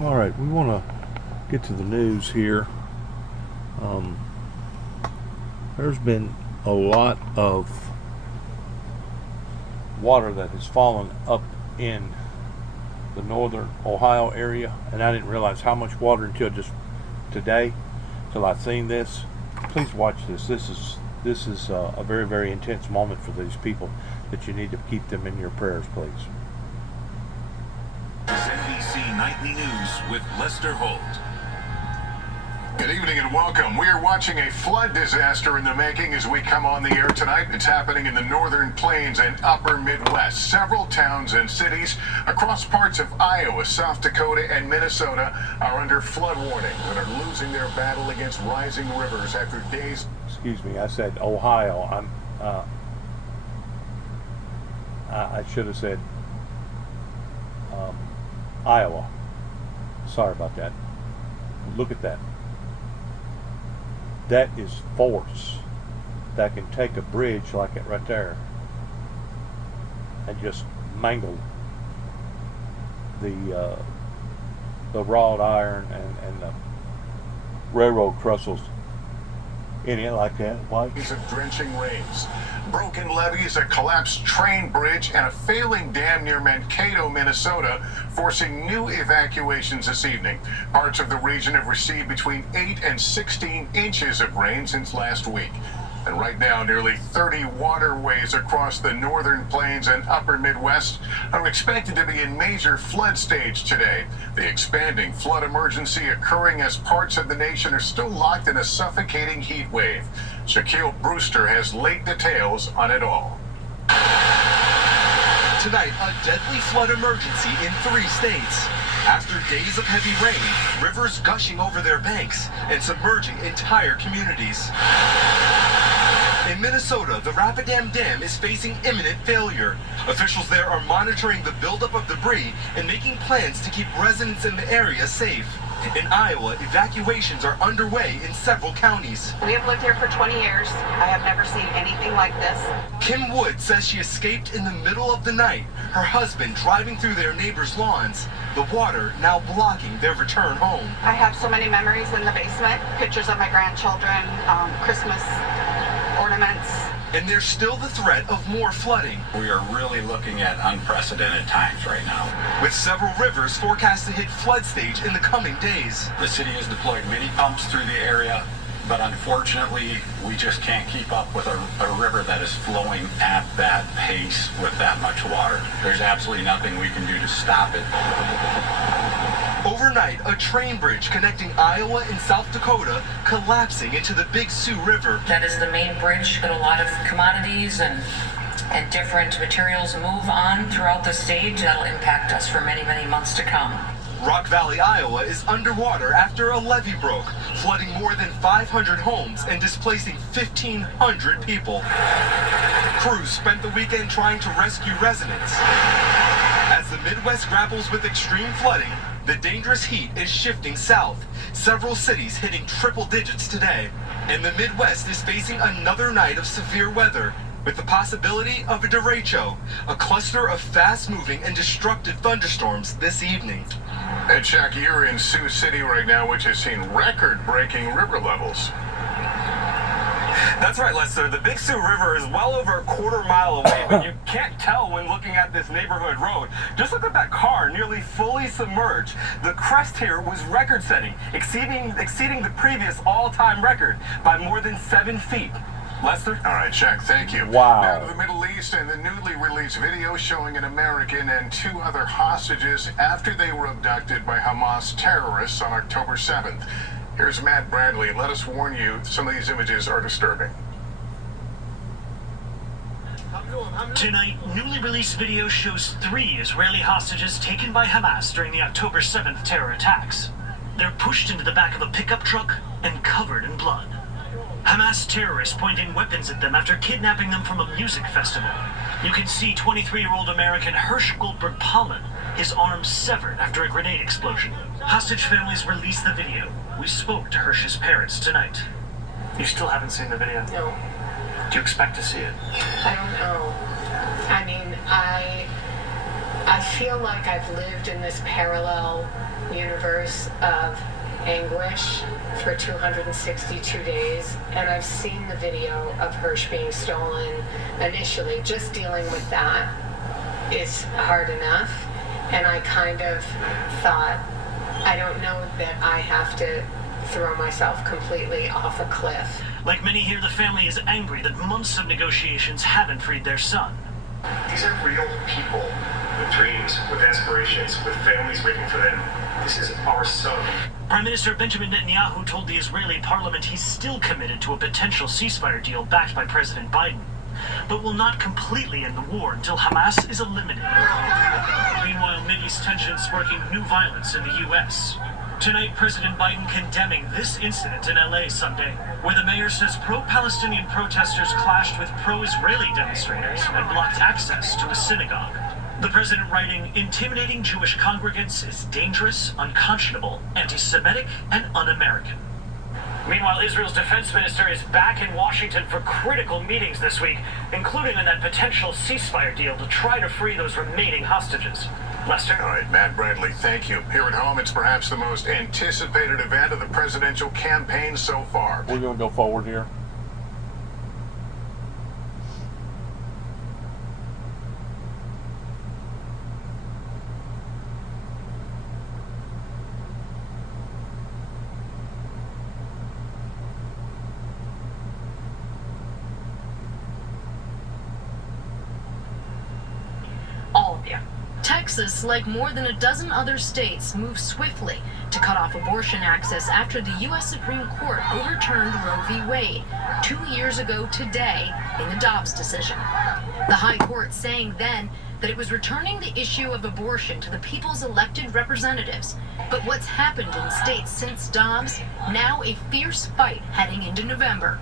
All right, we want to get to the news here. Um, there's been a lot of water that has fallen up in the northern Ohio area, and I didn't realize how much water until just today, till I seen this. Please watch this. This is a very, very intense moment for these people that you need to keep them in your prayers, please. NBC Nightly News with Lester Holt. Good evening and welcome. We are watching a flood disaster in the making as we come on the air tonight. It's happening in the northern plains and upper Midwest. Several towns and cities across parts of Iowa, South Dakota, and Minnesota are under flood warning and are losing their battle against rising rivers after days. Excuse me, I said Ohio. I should have said Iowa. Sorry about that. Look at that. That is force that can take a bridge like it right there and just mangle the wrought iron and the railroad trestles in it like that. Why? Of drenching rains, broken levees, a collapsed train bridge, and a failing dam near Mankato, Minnesota, forcing new evacuations this evening. Parts of the region have received between 8 and 16 inches of rain since last week. And right now, nearly 30 waterways across the northern plains and upper Midwest are expected to be in major flood stage today. The expanding flood emergency occurring as parts of the nation are still locked in a suffocating heat wave. Shaquille Brewster has late details on it all. Tonight, a deadly flood emergency in 3 states. After days of heavy rain, rivers gushing over their banks and submerging entire communities. In Minnesota, the Rapidan Dam is facing imminent failure. Officials there are monitoring the buildup of debris and making plans to keep residents in the area safe. In Iowa, evacuations are underway in several counties. We have lived here for 20 years. I have never seen anything like this. Kim Wood says she escaped in the middle of the night, her husband driving through their neighbors' lawns, the water now blocking their return home. I have so many memories in the basement, pictures of my grandchildren, Christmas ornaments. And there's still the threat of more flooding. We are really looking at unprecedented times right now. With several rivers forecast to hit flood stage in the coming days. The city has deployed mini pumps through the area, but unfortunately, we just can't keep up with a river that is flowing at that pace with that much water. There's absolutely nothing we can do to stop it. Overnight, a train bridge connecting Iowa and South Dakota collapsing into the Big Sioux River. That is the main bridge that a lot of commodities and different materials move on throughout the state. That'll impact us for many, many months to come. Rock Valley, Iowa is underwater after a levee broke, flooding more than 500 homes and displacing 1,500 people. Crews spent the weekend trying to rescue residents. As the Midwest grapples with extreme flooding, the dangerous heat is shifting south. Several cities hitting triple digits today. And the Midwest is facing another night of severe weather, with the possibility of a derecho, a cluster of fast-moving and destructive thunderstorms this evening. And Chuck, you're in Sioux City right now, which has seen record-breaking river levels. That's right, Lester. The Big Sioux River is well over a quarter mile away, but you can't tell when looking at this neighborhood road. Just look at that car, nearly fully submerged. The crest here was record-setting, exceeding the previous all-time record by more than 7 feet. Lester? All right, Chuck, thank you. Wow. Now to the Middle East and the newly released video showing an American and 2 other hostages after they were abducted by Hamas terrorists on October 7th. Here's Matt Bradley. Let us warn you, some of these images are disturbing. Tonight, newly released video shows 3 Israeli hostages taken by Hamas during the October 7th terror attacks. They're pushed into the back of a pickup truck and covered in blood. Hamas terrorists pointing weapons at them after kidnapping them from a music festival. You can see 23-year-old American Hirsch Goldberg Pollen, his arm severed after a grenade explosion. Hostage families released the video. We spoke to Hirsch's parents tonight. You still haven't seen the video? No. Do you expect to see it? I don't know. I mean, I feel like I've lived in this parallel universe of anguish for 262 days, and I've seen the video of Hirsch being stolen. Initially, just dealing with that is hard enough, and I kind of thought, I don't know that I have to throw myself completely off a cliff. Like many here, the family is angry that months of negotiations haven't freed their son. These are real people with dreams, with aspirations, with families waiting for them. This is our son. Prime Minister Benjamin Netanyahu told the Israeli parliament he's still committed to a potential ceasefire deal backed by President Biden, but will not completely end the war until Hamas is eliminated. Meanwhile, Mideast tensions sparking new violence in the U.S. Tonight, President Biden condemning this incident in L.A. Sunday, where the mayor says pro-Palestinian protesters clashed with pro-Israeli demonstrators and blocked access to a synagogue. The president writing, intimidating Jewish congregants is dangerous, unconscionable, anti-Semitic, and un-American. Meanwhile, Israel's defense minister is back in Washington for critical meetings this week, including on that potential ceasefire deal to try to free those remaining hostages. Lester? All right, Matt Bradley, thank you. Here at home, it's perhaps the most anticipated event of the presidential campaign so far. We're going to go forward here. All of you. Texas, like more than a dozen other states, moved swiftly to cut off abortion access after the U.S. Supreme Court overturned Roe v. Wade 2 years ago today in the Dobbs decision. The High Court saying then that it was returning the issue of abortion to the people's elected representatives. But what's happened in states since Dobbs? Now a fierce fight heading into November.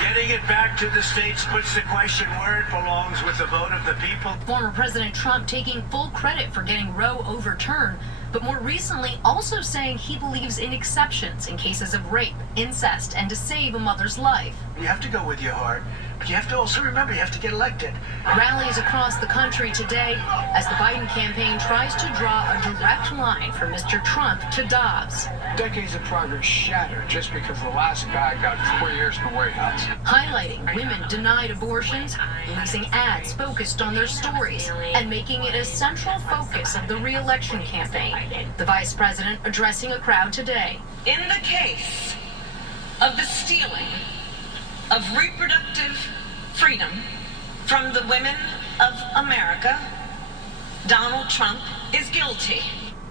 Getting it back to the states puts the question where it belongs, with the vote of the people. Former President Trump taking full credit for getting Roe overturned, but more recently also saying he believes in exceptions in cases of rape, incest, and to save a mother's life. You have to go with your heart, but you have to also remember you have to get elected. Rallies across the country today as the Biden campaign tries to draw a direct line from Mr. Trump to Dobbs. Decades of progress shattered just because the last guy got 4 years in the White House. Highlighting women denied abortions, releasing ads focused on their stories, and making it a central focus of the re-election campaign. The vice president addressing a crowd today. In the case of the stealing of reproductive freedom from the women of America, Donald Trump is guilty.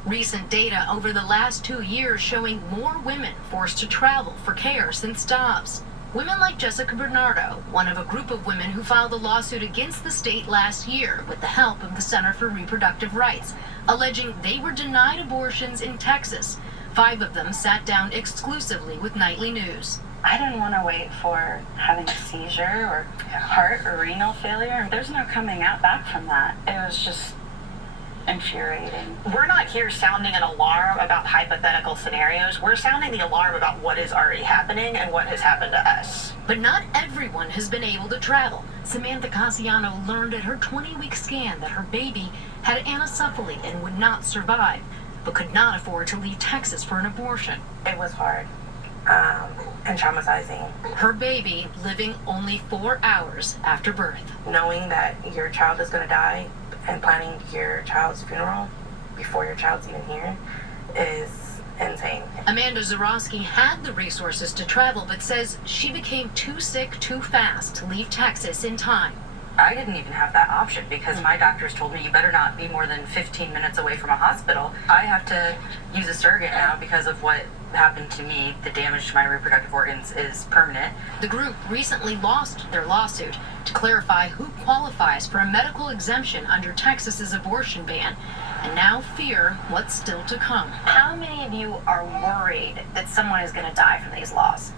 Recent data over the last 2 years showing more women forced to travel for care since Dobbs. Women like Jessica Bernardo, one of a group of women who filed a lawsuit against the state last year with the help of the Center for Reproductive Rights, alleging they were denied abortions in Texas. 5 of them sat down exclusively with Nightly News. I didn't want to wait for having a seizure or heart or renal failure. There's no coming out back from that. It was just infuriating. We're not here sounding an alarm about hypothetical scenarios. We're sounding the alarm about what is already happening and what has happened to us. But not everyone has been able to travel. Samantha Casiano learned at her 20-week scan that her baby had anencephaly and would not survive, but could not afford to leave Texas for an abortion. It was hard and traumatizing. Her baby living only 4 hours after birth. Knowing that your child is going to die and planning your child's funeral before your child's even here is insane. Amanda Zarowski had the resources to travel, but says she became too sick too fast to leave Texas in time. I didn't even have that option because my doctors told me you better not be more than 15 minutes away from a hospital. I have to use a surrogate now because of what happened to me. The damage to my reproductive organs is permanent. The group recently lost their lawsuit to clarify who qualifies for a medical exemption under Texas's abortion ban, and now fear what's still to come. How many of you are worried that someone is going to die from these laws?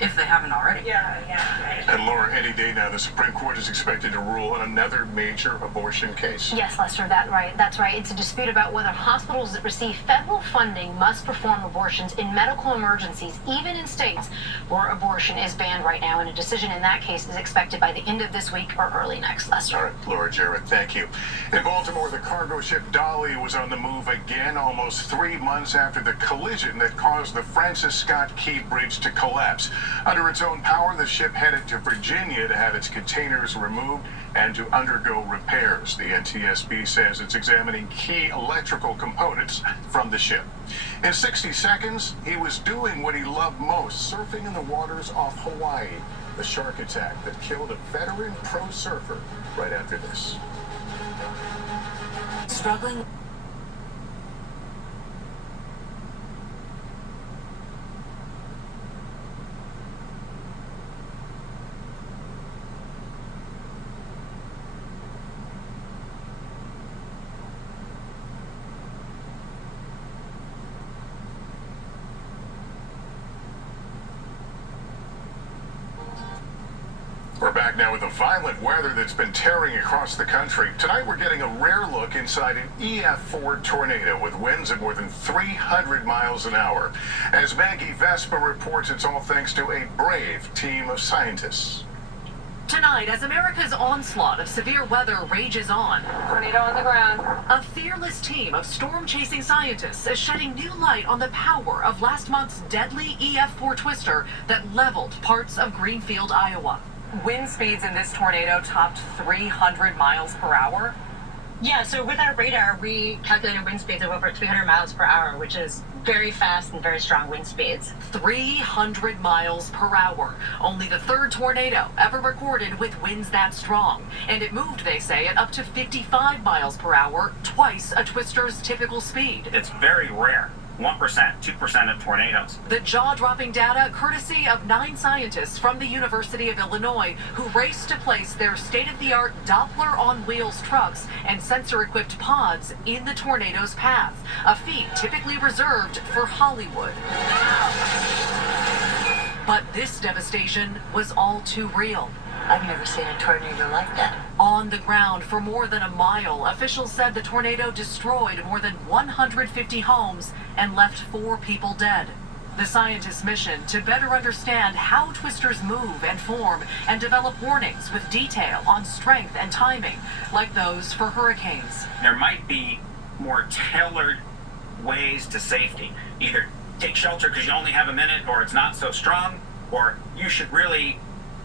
if they haven't already. And Laura, any day now, the Supreme Court is expected to rule on another major abortion case. Yes, Lester, that's right. It's a dispute about whether hospitals that receive federal funding must perform abortions in medical emergencies, even in states where abortion is banned right now. And a decision in that case is expected by the end of this week or early next, Lester. All right, Laura Jarrett, thank you. In Baltimore, the cargo ship Dolly was on the move again almost 3 months after the collision that caused the Francis Scott Key Bridge to collapse. Under its own power, the ship headed to Virginia to have its containers removed and to undergo repairs. The NTSB says it's examining key electrical components from the ship. In 60 seconds, he was doing what he loved most, surfing in the waters off Hawaii. The shark attack that killed a veteran pro surfer right after this. Struggling. We're back now with the violent weather that's been tearing across the country. Tonight we're getting a rare look inside an EF4 tornado with winds of more than 300 miles an hour. As Maggie Vespa reports, it's all thanks to a brave team of scientists. Tonight, as America's onslaught of severe weather rages on, Tornado on the ground. a fearless team of storm-chasing scientists is shedding new light on the power of last month's deadly EF4 twister that leveled parts of Greenfield, Iowa. Wind speeds in this tornado topped 300 miles per hour. Yeah, so with our radar, we calculated wind speeds of over 300 miles per hour, which is very fast and very strong wind speeds. 300 miles per hour. Only the third tornado ever recorded with winds that strong. And it moved, they say, at up to 55 miles per hour, twice a twister's typical speed. It's very rare. 1%, 2% of tornadoes. The jaw-dropping data courtesy of 9 scientists from the University of Illinois who raced to place their state-of-the-art Doppler-on-wheels trucks and sensor-equipped pods in the tornado's path, a feat typically reserved for Hollywood. But this devastation was all too real. I've never seen a tornado like that. On the ground for more than a mile, officials said the tornado destroyed more than 150 homes and left 4 people dead. The scientists' mission to better understand how twisters move and form and develop warnings with detail on strength and timing, like those for hurricanes. There might be more tailored ways to safety. Either take shelter because you only have a minute, or it's not so strong, or you should really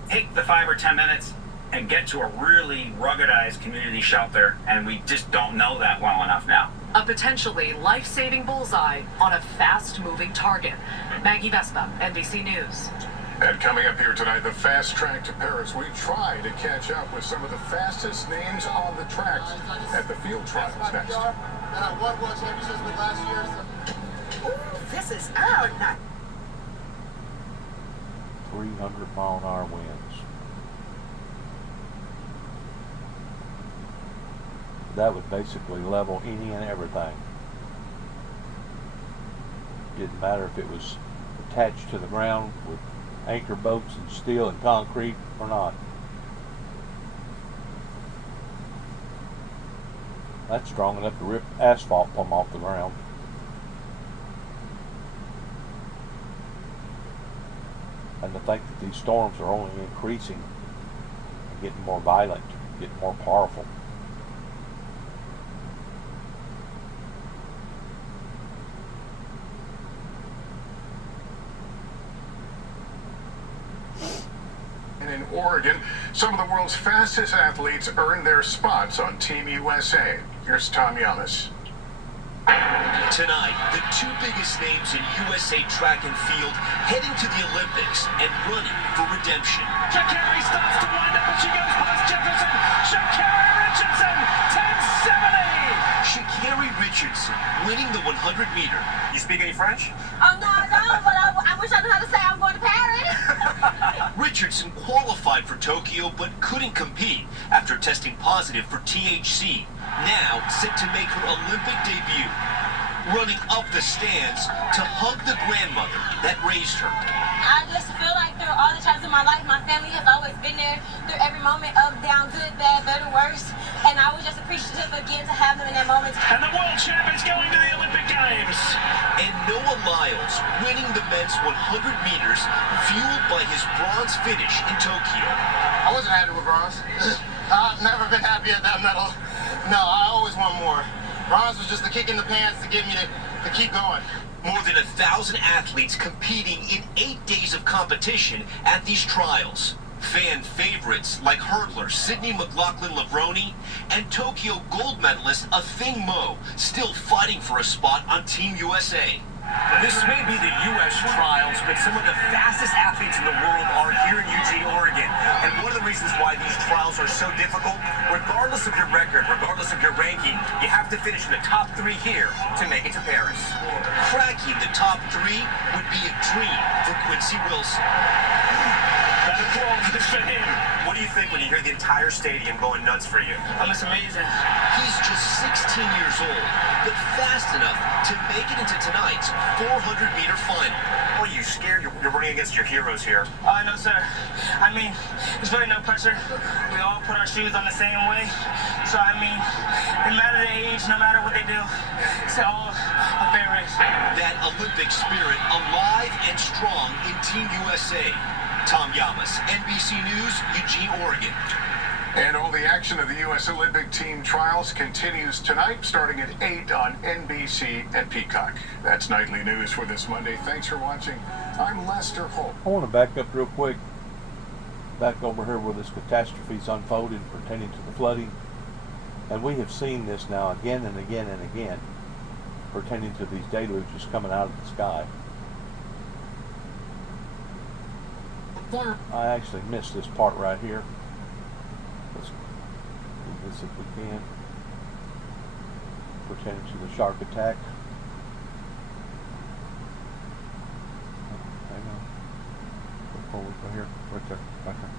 take the 5 or 10 minutes and get to a really ruggedized community shelter, and we just don't know that well enough now. A potentially life-saving bullseye on a fast-moving target. Maggie Vespa, NBC News. And coming up here tonight, the fast track to Paris. We try to catch up with some of the fastest names on the tracks at the field trials next. This is our night. 300-mile-an-hour winds. That would basically level any and everything. Didn't matter if it was attached to the ground with anchor bolts and steel and concrete or not. That's strong enough to rip asphalt plumb off the ground. And to think that these storms are only increasing and getting more violent, getting more powerful. And in Oregon, some of the world's fastest athletes earned their spots on Team USA. Here's Tom Yamas. Tonight, the 2 biggest names in USA track and field heading to the Olympics and running for redemption. Sha'Carri starts to wind up, but she goes past Jefferson. Sha'Carri Richardson, 10:70. Sha'Carri Richardson winning the 100-meter. You speak any French? Oh, no, but I wish I knew how to say I'm going to Paris. Richardson qualified for Tokyo but couldn't compete after testing positive for THC. Now set to make her Olympic debut, running up the stands to hug the grandmother that raised her. I just feel like through all the times in my life, my family has always been there through every moment, up, down, good, bad, better, worse. And I was just appreciative again to have them in that moment. And the world champ is going to the Olympic Games. And Noah Lyles winning the men's 100 meters, fueled by his bronze finish in Tokyo. I wasn't happy with bronze. I've never been happy at that medal. No, I always want more. Bronze was just the kick in the pants to get me to keep going. More than 1,000 athletes competing in 8 days of competition at these trials. Fan favorites like hurdler Sydney McLaughlin-Levrone and Tokyo gold medalist Athing Mu still fighting for a spot on Team USA. This may be the U.S. trials, but some of the fastest athletes in the world are here in Eugene, Oregon. And one of the reasons why these trials are so difficult, regardless of your record, regardless of your ranking, you have to finish in the top 3 here to make it to Paris. Cracking the top 3 would be a dream for Quincy Wilson. That applause is for him. What do you think when you hear the entire stadium going nuts for you? It's amazing. He's just 16 years old, but fast enough to make it into tonight's 400-meter final. Are you scared? You're running against your heroes here. No, sir. I mean, there's really no pressure. We all put our shoes on the same way. So, I mean, no matter the age, no matter what they do, it's all a fair race. That Olympic spirit alive and strong in Team USA. Tom Yamas, NBC News, Eugene, Oregon. And all the action of the U.S. Olympic team trials continues tonight, starting at 8 on NBC and Peacock. That's Nightly News for this Monday. Thanks for watching. I'm Lester Holt. I want to back up real quick. Back over here where this catastrophe's unfolded pertaining to the flooding. And we have seen this now again and again and again pertaining to these deluges coming out of the sky. I actually missed this part right here. Let's do this if we can. Pertaining to the shark attack. Hang on. Before we go here, right there, right there.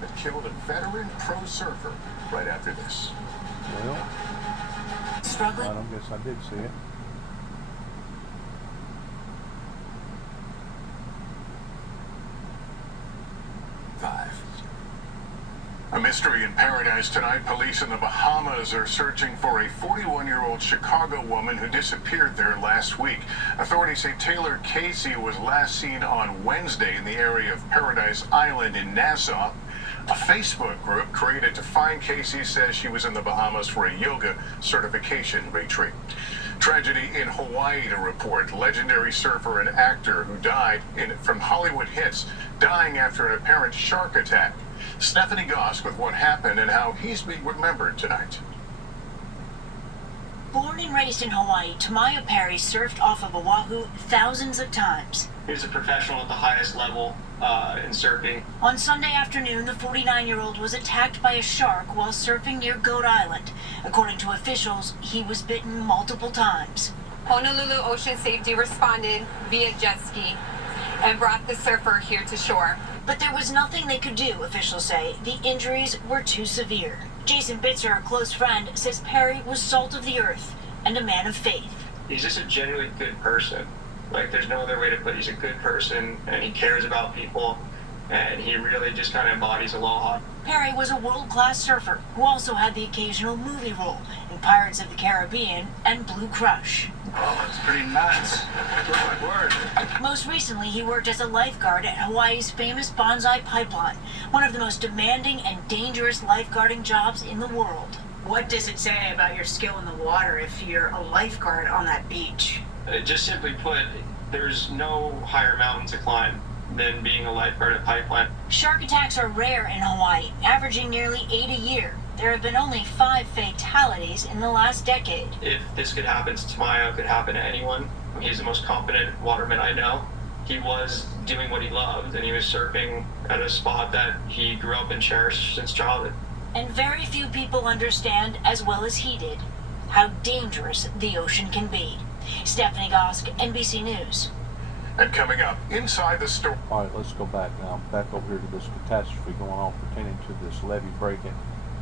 That killed a veteran pro surfer right after this. Well, Struggling? I don't guess I did see it. A mystery in paradise tonight. Police in the Bahamas are searching for a 41-year-old Chicago woman who disappeared there last week. Authorities say Taylor Casey was last seen on Wednesday in the area of Paradise Island in Nassau. A Facebook group created to find Casey says she was in the Bahamas for a yoga certification retreat. Tragedy in Hawaii to report. Legendary surfer and actor who died from Hollywood hits, dying after an apparent shark attack. Stephanie Gosk with what happened and how he's being remembered tonight. Born and raised in Hawaii, Tamayo Perry surfed off of Oahu thousands of times. He was a professional at the highest level in surfing. On Sunday afternoon, the 49-year-old was attacked by a shark while surfing near Goat Island. According to officials, he was bitten multiple times. Honolulu Ocean Safety responded via jet ski and brought the surfer here to shore. But there was nothing they could do, officials say. The injuries were too severe. Jason Bitzer, a close friend, says Perry was salt of the earth and a man of faith. He's just a genuinely good person. Like, there's no other way to put it. He's a good person, and he cares about people, and he really just kind of embodies aloha. Perry was a world-class surfer who also had the occasional movie role in Pirates of the Caribbean and Blue Crush. Oh, that's pretty nuts. Good word. Most recently, he worked as a lifeguard at Hawaii's famous Bonsai Pipeline, one of the most demanding and dangerous lifeguarding jobs in the world. What does it say about your skill in the water if you're a lifeguard on that beach? Just simply put, there's no higher mountain to climb than being a lifeguard at Pipeline. Shark attacks are rare in Hawaii, averaging nearly 8 a year. There have been only 5 fatalities in the last decade. If this could happen to Tamayo, it could happen to anyone. He's the most competent waterman I know. He was doing what he loved, and he was surfing at a spot that he grew up and cherished since childhood. And very few people understand, as well as he did, how dangerous the ocean can be. Stephanie Gosk, NBC News. And coming up, inside the store. All right, let's go back now. Back over here to this catastrophe going on pertaining to this levee breaking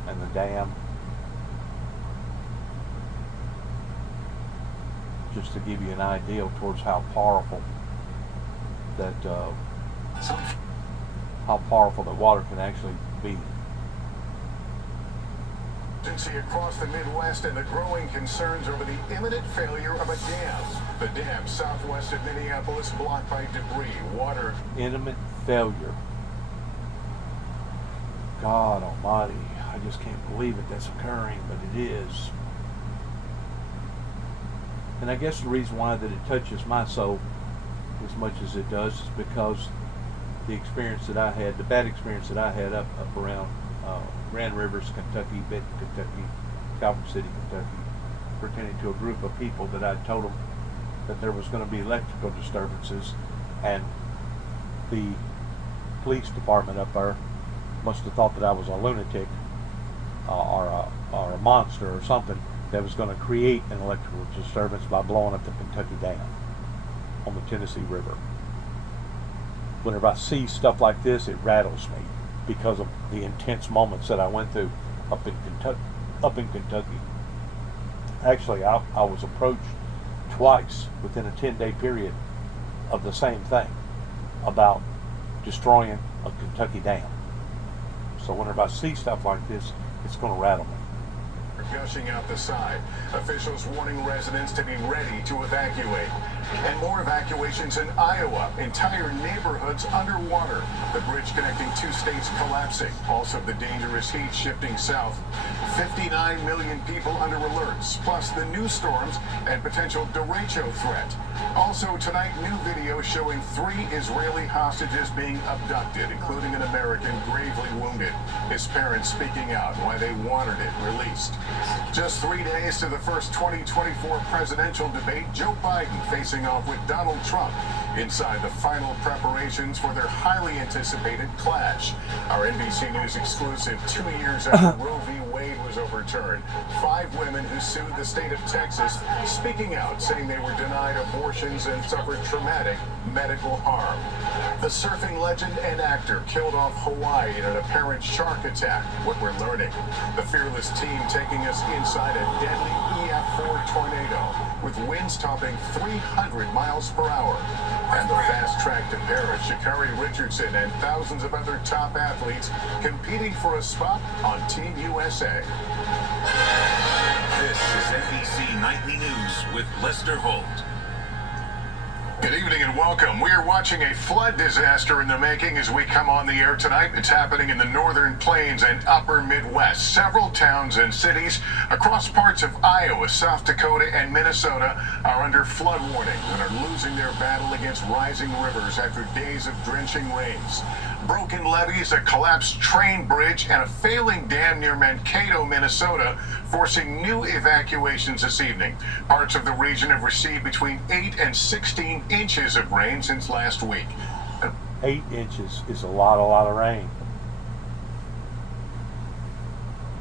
and the dam. Just to give you an idea towards how powerful that how powerful that water can actually be. Emergency across the Midwest and the growing concerns over the imminent failure of a dam. The dam southwest of Minneapolis blocked by debris, water. Imminent failure. God almighty, I just can't believe it that's occurring, but it is. And I guess the reason why that it touches my soul as much as it does is because the experience that I had, the bad experience that I had up around Grand Rivers, Kentucky, Benton, Kentucky, Calvert City, Kentucky, pertaining to a group of people that I told them that there was going to be electrical disturbances, and the police department up there must have thought that I was a lunatic or a monster or something that was going to create an electrical disturbance by blowing up the Kentucky Dam on the Tennessee River. Whenever I see stuff like this, it rattles me because of the intense moments that I went through up in Kentucky. Actually, I was approached twice within a 10-day period of the same thing about destroying a Kentucky dam. So whenever I see stuff like this, it's going to rattle me. Gushing out the side. Officials warning residents to be ready to evacuate. And more evacuations in Iowa. Entire neighborhoods underwater. The bridge connecting two states collapsing. Also the dangerous heat shifting south. 59 million people under alerts, plus the new storms and potential derecho threat. Also tonight, new video showing 3 Israeli hostages being abducted, including an American gravely wounded. His parents speaking out why they wanted it released. Just 3 days to the first 2024 presidential debate, Joe Biden facing off with Donald Trump inside the final preparations for their highly anticipated clash. Our NBC News exclusive, 2 years after Roe v. Wade was overturned. 5 women who sued the state of Texas speaking out, saying they were denied abortions and suffered traumatic medical harm. The surfing legend and actor killed off Hawaii in an apparent shark attack. What we're learning. The fearless team taking us inside a deadly EF4 tornado with winds topping 300 miles per hour. And the fast track to Paris, Sha'Carri Richardson and thousands of other top athletes competing for a spot on Team USA. This is NBC Nightly News with Lester Holt. Good evening and welcome. We are watching a flood disaster in the making as we come on the air tonight. It's happening in the northern plains and upper Midwest. Several towns and cities across parts of Iowa, South Dakota, and Minnesota are under flood warning and are losing their battle against rising rivers after days of drenching rains. Broken levees, a collapsed train bridge, and a failing dam near Mankato, Minnesota, forcing new evacuations this evening. Parts of the region have received between 8 and 16 inches of rain since last week. 8 inches is a lot of rain.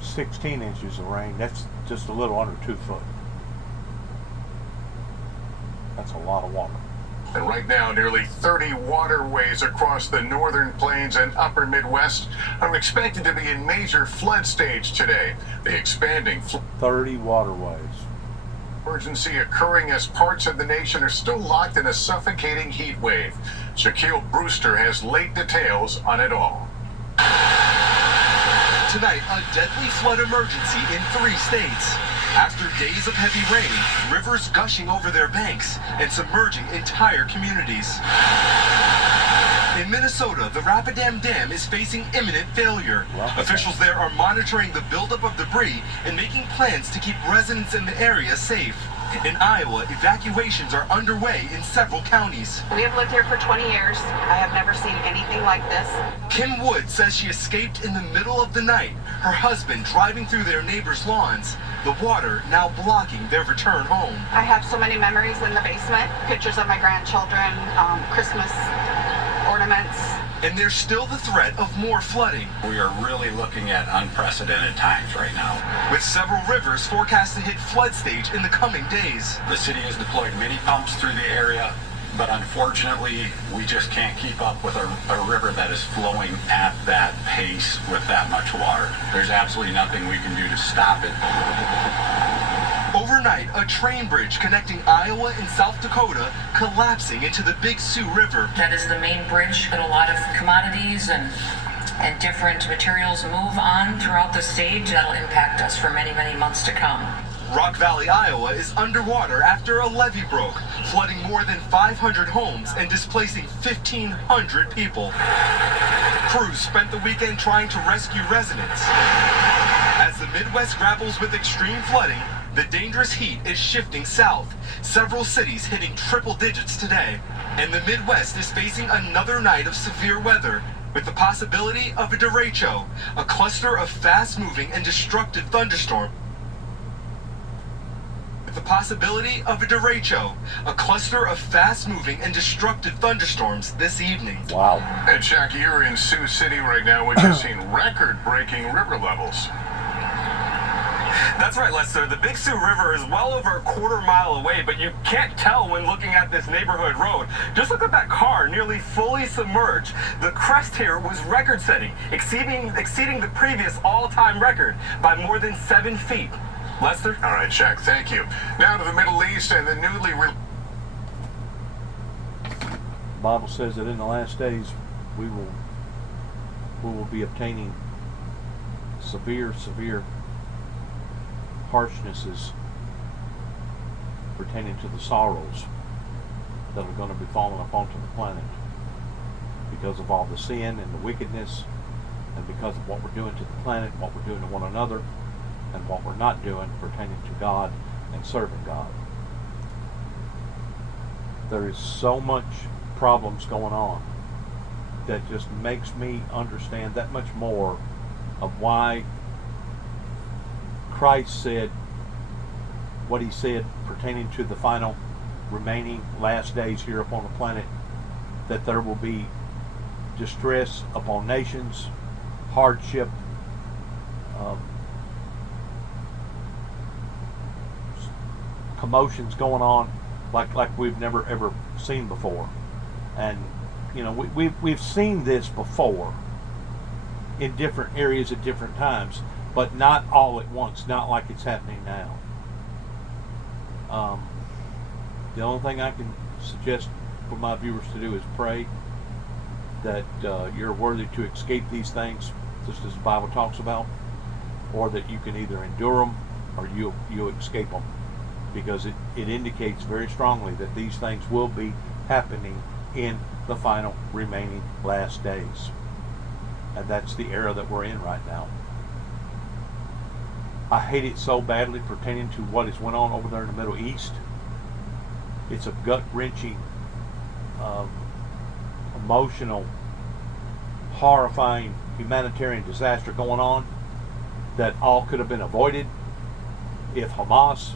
16 inches of rain, that's just a little under 2 foot. That's a lot of water. And right now, nearly 30 waterways across the northern plains and upper Midwest are expected to be in major flood stage today. The expanding 30 waterways. Emergency occurring as parts of the nation are still locked in a suffocating heat wave. Shaquille Brewster has late details on it all. Tonight, a deadly flood emergency in 3 states. After days of heavy rain, rivers gushing over their banks and submerging entire communities. In Minnesota, the Rapidan Dam is facing imminent failure. Officials there are monitoring the buildup of debris and making plans to keep residents in the area safe. In Iowa, evacuations are underway in several counties. We have lived here for 20 years. I have never seen anything like this. Kim Wood says she escaped in the middle of the night, her husband driving through their neighbors' lawns, the water now blocking their return home. I have so many memories in the basement, pictures of my grandchildren, Christmas ornaments. And there's still the threat of more flooding. We are really looking at unprecedented times right now. With several rivers forecast to hit flood stage in the coming days. The city has deployed mini pumps through the area, but unfortunately, we just can't keep up with a river that is flowing at that pace with that much water. There's absolutely nothing we can do to stop it. Overnight, a train bridge connecting Iowa and South Dakota collapsing into the Big Sioux River. That is the main bridge that a lot of commodities and different materials move on throughout the state. That'll impact us for many, many months to come. Rock Valley, Iowa is underwater after a levee broke, flooding more than 500 homes and displacing 1,500 people. Crews spent the weekend trying to rescue residents. As the Midwest grapples with extreme flooding, the dangerous heat is shifting south. Several cities hitting triple digits today. And the Midwest is facing another night of severe weather, with the possibility of a derecho, a cluster of fast-moving and destructive thunderstorms. The possibility of a derecho, a cluster of fast-moving and destructive thunderstorms this evening. Wow. And Jack, you're in Sioux City right now, which has seen record-breaking river levels. That's right, Lester. The Big Sioux River is well over a quarter-mile away, but you can't tell when looking at this neighborhood road. Just look at that car, nearly fully submerged. The crest here was record-setting, exceeding the previous all-time record by more than 7 feet. Lester? All right, Jack, thank you. Now to the Middle East and the newly... The Bible says that in the last days we will be obtaining severe harshnesses pertaining to the sorrows that are going to be falling upon the planet because of all the sin and the wickedness, and because of what we're doing to the planet, what we're doing to one another, and what we're not doing pertaining to God and serving God. There is so much problems going on that just makes me understand that much more of why Christ said what he said pertaining to the final remaining last days here upon the planet, that there will be distress upon nations, hardship, commotions going on like we've never ever seen before. And you know, we've seen this before in different areas at different times, but not all at once, not like it's happening now. The only thing I can suggest for my viewers to do is pray that you're worthy to escape these things, just as the Bible talks about, or that you can either endure them or you'll escape them, because it indicates very strongly that these things will be happening in the final remaining last days. And that's the era that we're in right now. I hate it so badly pertaining to what is went on over there in the Middle East. It's a gut-wrenching, emotional, horrifying humanitarian disaster going on that all could have been avoided if Hamas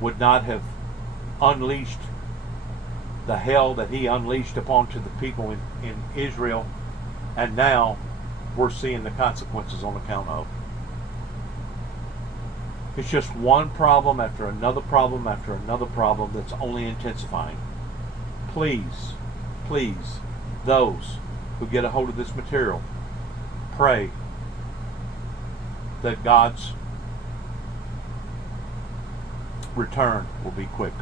would not have unleashed the hell that he unleashed upon to the people in Israel, and now we're seeing the consequences on account of. It's just one problem after another problem after another problem that's only intensifying. Please, please, those who get a hold of this material, pray that God's return will be quick.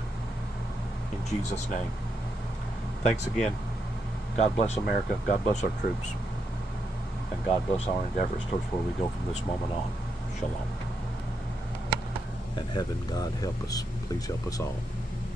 In Jesus' name. Thanks again. God bless America. God bless our troops. And God bless our endeavors towards where we go from this moment on. Shalom. And heaven, God, help us. Please help us all.